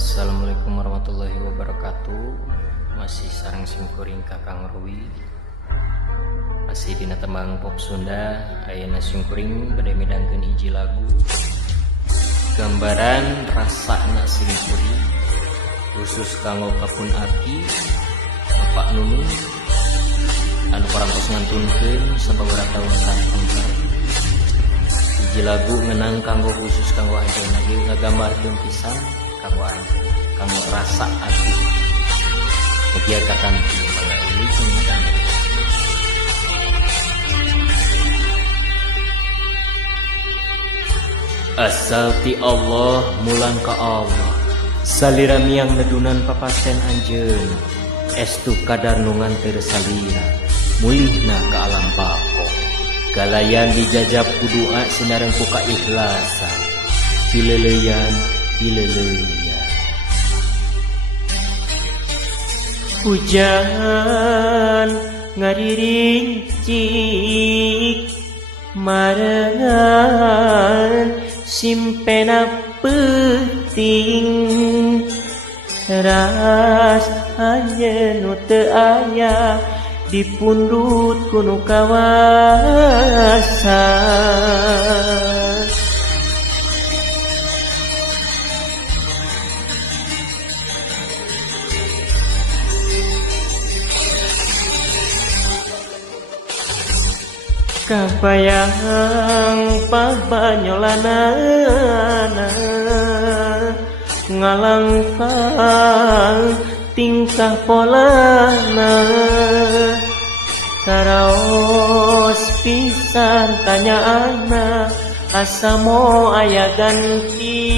Assalamualaikum warahmatullahi wabarakatuh. Masih sareng simkuring Kakang Rui. Masih dina tembang pop Sunda. Ayeuna simkuring bade midangkeun hiji lagu. Gambaran rasana simkuring. Khusus kanggo kapun aki. Bapak Nunung anu parantos ngantunkeun sababaraha taun sampun. Hiji lagu ngenang kanggo khusus kanggo anjeunna ieu ngagambarkeun pisan kanggo anjeun, kanggo rasa ati. Mugia katanti mangga ulijeung dan asal ti Allah mulang ka Allah. Salira miang nedunan papasen anjeun, estu kadar nungan teu salira. Mulihna ka alam bako. Galayan dijajab kudua sinareng ku kaikhlasan. Pileleyan hujan ngariringcik marengan simpena peuting ras anjeun teu aya dipundut kuno kawasan. Kabayang pabanyolanana ngalangkang tingkah polana karaos pisan tanyaana asa mo aya gantina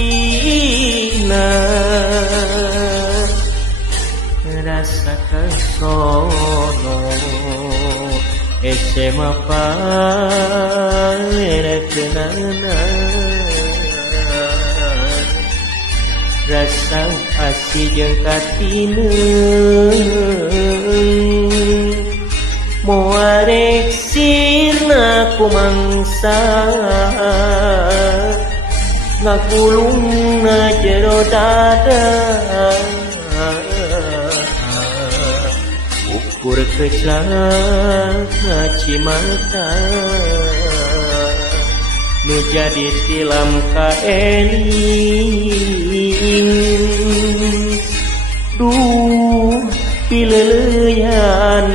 rasa kasono SMA parekenana rasa asih jeung katineung moarek sirna kumangsa ngakulungna jero dada ukur kecak ngacimata nu jadi tilam kaeling duh pileleyan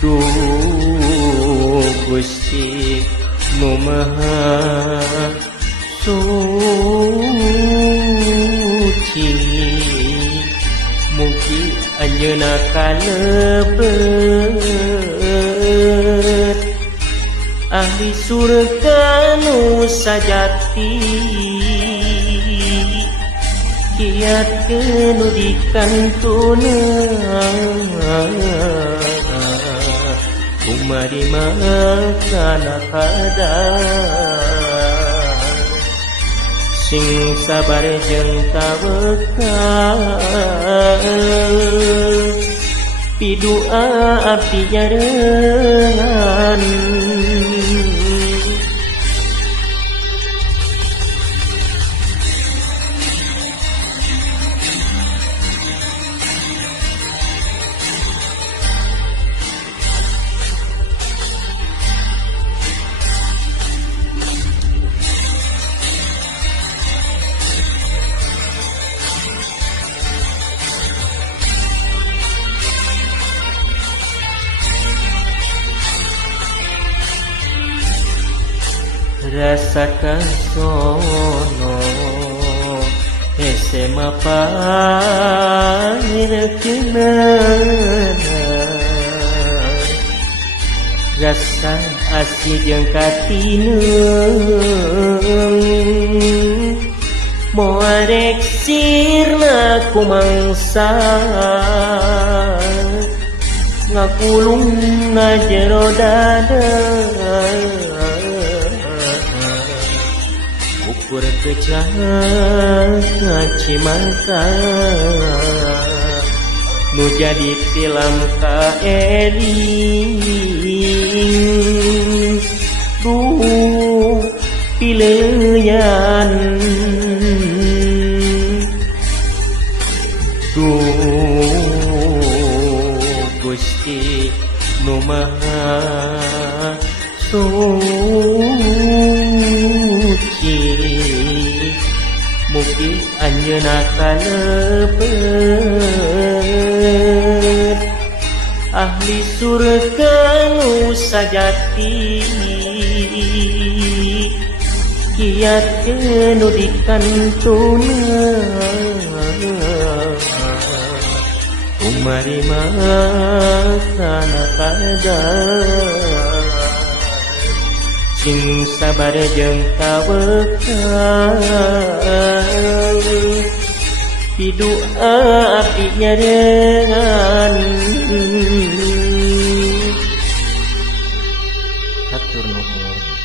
duh Gusti nu maha suci mugi anjeunna kalebet ahli surga nu sajati kiat nu dikantuneun umari makana kadang sing sabar jeung tawakal pidua abdi nyareungan rasa kasono SMA parekenana rasa asih jeung katineung moarek sirna kumangsa ngakulungna jero dada ukur kecak ngacimata nu jadi tilam kaeling duh pileuyan suci mugi anjeunna kalebet ahli surga nu sajati kiat nu dikantuna umari makana kadar sing sabar jeung tawakal hidu abdi nyarengan hatur nuhun.